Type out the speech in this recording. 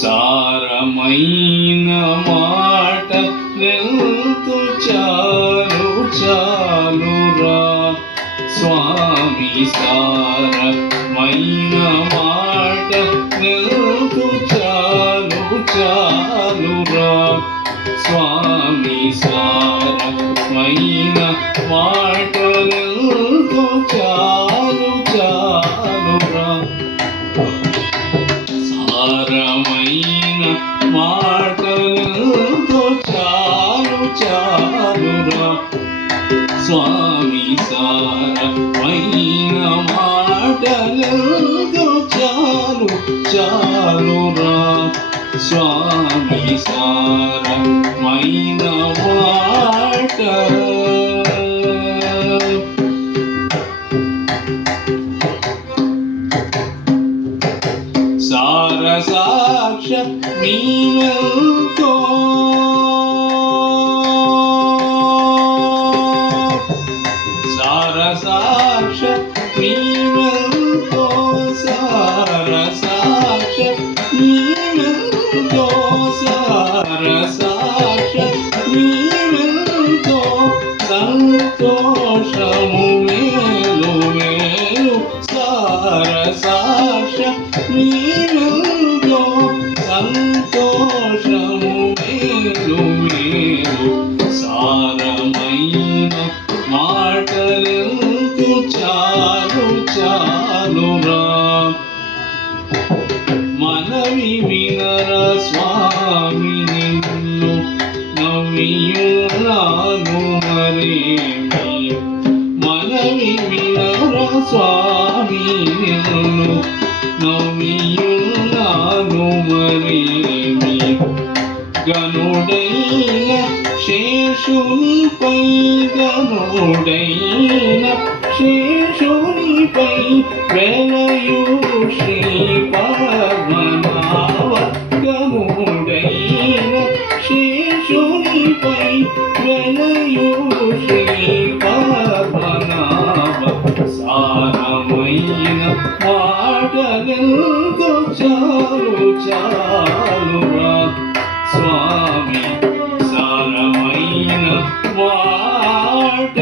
సారమైన మాట వెళ్తూ చాలు చాలురా స్వామి. సారమైన మాట వెళ్తూ చాలు చాలురా స్వామి. సారమైన మాట వెళ్తూ చాలు చాలురా. సారమైన మాటలతో చాలు చాలురా స్వామి. సారమైన మాటలతో చాలు చాలురా స్వామి. సారమైన మాట సారసాక్ష నీవెంతో సారసాక్ష నీవెంతో సారసాక్ష నీవెంతో సారసాక్ష నీవెంతో సంతోషము మేలు మేలు సారసాక్ష నీవెంతో సంతోషము మేలు మేలు. సారమైన మాటలెంతు చాలు చాలురా. మనవి వినరా స్వామి నిన్ను నవ్వియున్నాను మరేమి. మనవి వినరా స్వామి నిన్ను నవ్వియున్నాను మరేమి. గనుడైన శేషునిపై గనుడైన శేషునిపై వెలయు శ్రీ పద్మనాభ. గనుడైన శేషునిపై వెలయు శ్రీ పద్మనాభ. సారమైన మాటలెంతో చాలు చాలురా స్వామి. సారమైన మాట